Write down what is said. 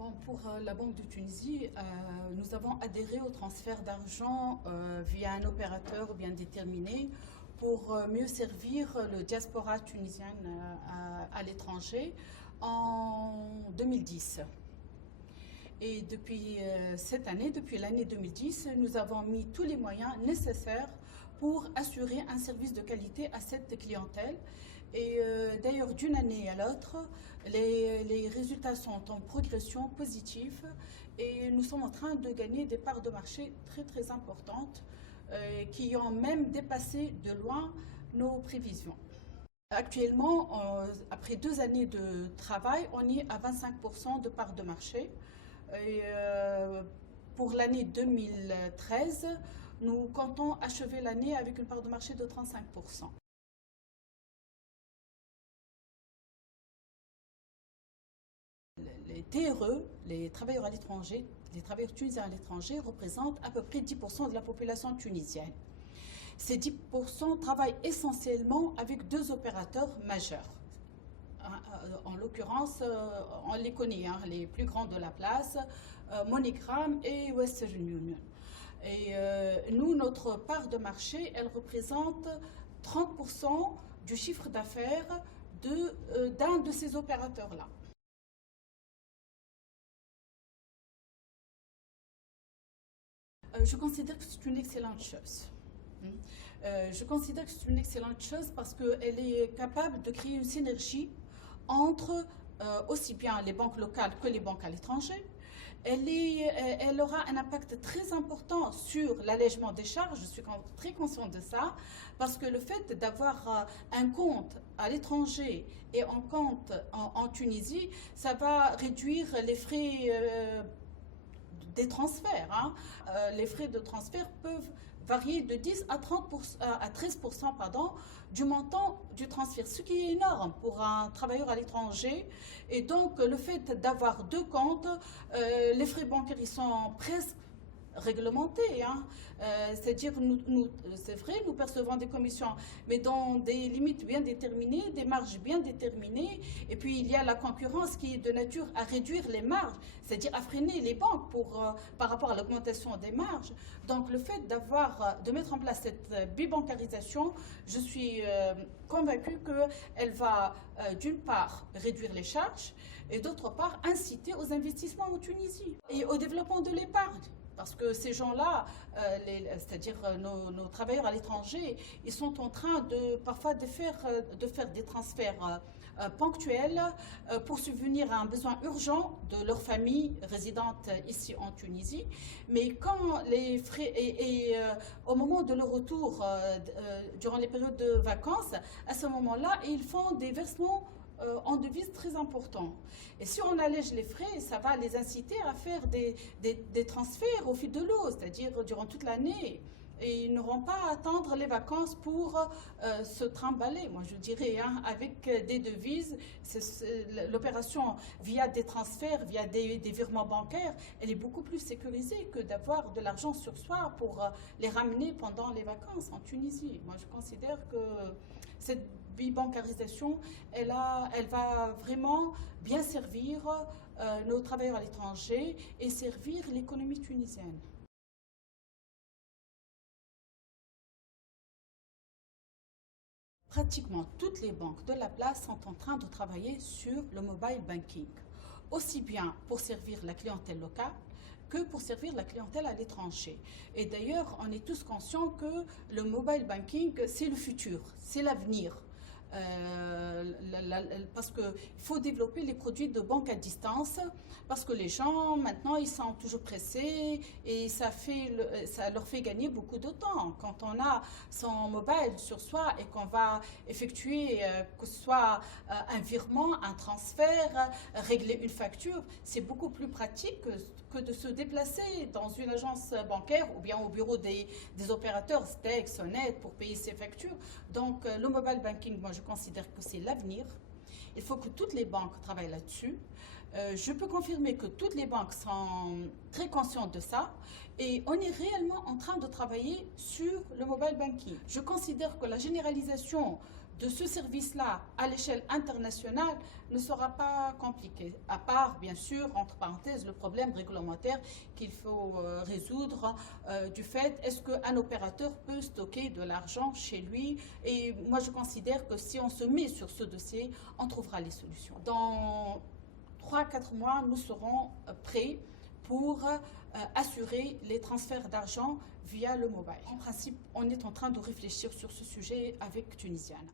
Bon, pour la Banque de Tunisie, nous avons adhéré au transfert d'argent via un opérateur bien déterminé pour mieux servir le diaspora tunisienne à l'étranger en 2010. Et depuis cette année, depuis l'année 2010, nous avons mis tous les moyens nécessaires pour assurer un service de qualité à cette clientèle. Et d'ailleurs, d'une année à l'autre, les résultats sont en progression positive et nous sommes en train de gagner des parts de marché très très importantes qui ont même dépassé de loin nos prévisions. Actuellement, après 2 années de travail, on est à 25% de parts de marché. Et pour l'année 2013, nous comptons achever l'année avec une part de marché de 35%. Les TRE, les travailleurs à l'étranger, les travailleurs tunisiens à l'étranger représentent à peu près 10% de la population tunisienne. Ces 10% travaillent essentiellement avec 2 opérateurs majeurs. En l'occurrence, on les connaît, les plus grands de la place, MoneyGram et Western Union. Et nous, notre part de marché, elle représente 30% du chiffre d'affaires d'un de ces opérateurs-là. Je considère que c'est une excellente chose. Je considère que c'est une excellente chose parce qu'elle est capable de créer une synergie entre aussi bien les banques locales que les banques à l'étranger. Elle aura un impact très important sur l'allègement des charges, je suis très consciente de ça, parce que le fait d'avoir un compte à l'étranger et un compte en Tunisie, ça va réduire les frais des transferts. Les frais de transfert peuvent varier de 10 à 13% du montant du transfert, ce qui est énorme pour un travailleur à l'étranger. Et donc, le fait d'avoir 2 comptes, les frais bancaires, ils sont presque réglementés. C'est-à-dire, c'est vrai, nous percevons des commissions, mais dans des limites bien déterminées, des marges bien déterminées. Et puis, il y a la concurrence qui est de nature à réduire les marges, c'est-à-dire à freiner les banques par rapport à l'augmentation des marges. Donc, le fait de mettre en place cette bibancarisation, je suis convaincue qu'elle va, d'une part, réduire les charges et d'autre part, inciter aux investissements en Tunisie et au développement de l'épargne. Parce que ces gens-là, c'est-à-dire nos travailleurs à l'étranger, ils sont en train parfois de faire des transferts ponctuels pour subvenir à un besoin urgent de leur famille résidente ici en Tunisie. Mais quand les frais au moment de leur retour, durant les périodes de vacances, à ce moment-là, ils font des versements en devises très importants. Et si on allège les frais, ça va les inciter à faire des transferts au fil de l'eau, c'est-à-dire durant toute l'année. Et ils n'auront pas à attendre les vacances pour se trimballer, moi je dirais, avec des devises. L'opération via des transferts, via des virements bancaires, elle est beaucoup plus sécurisée que d'avoir de l'argent sur soi pour les ramener pendant les vacances en Tunisie. Moi je considère que cette bibancarisation, elle va vraiment bien servir nos travailleurs à l'étranger et servir l'économie tunisienne. Pratiquement toutes les banques de la place sont en train de travailler sur le mobile banking, aussi bien pour servir la clientèle locale que pour servir la clientèle à l'étranger. Et d'ailleurs, on est tous conscients que le mobile banking, c'est le futur, c'est l'avenir. Parce qu'il faut développer les produits de banque à distance, parce que les gens, maintenant, ils sont toujours pressés et ça leur fait gagner beaucoup de temps. Quand on a son mobile sur soi et qu'on va effectuer, que ce soit un virement, un transfert, régler une facture, c'est beaucoup plus pratique que de se déplacer dans une agence bancaire ou bien au bureau des opérateurs Stex, Sonnet pour payer ses factures. Donc le mobile banking, moi je considère que c'est l'avenir. Il faut que toutes les banques travaillent là-dessus. Je peux confirmer que toutes les banques sont très conscientes de ça et on est réellement en train de travailler sur le mobile banking. Je considère que la généralisation de ce service-là à l'échelle internationale ne sera pas compliquée, à part, bien sûr, entre parenthèses, le problème réglementaire qu'il faut résoudre du fait, est-ce qu'un opérateur peut stocker de l'argent chez lui? Et moi, je considère que si on se met sur ce dossier, on trouvera les solutions. Dans 3-4 mois, nous serons prêts pour assurer les transferts d'argent via le mobile. En principe, on est en train de réfléchir sur ce sujet avec Tunisiane.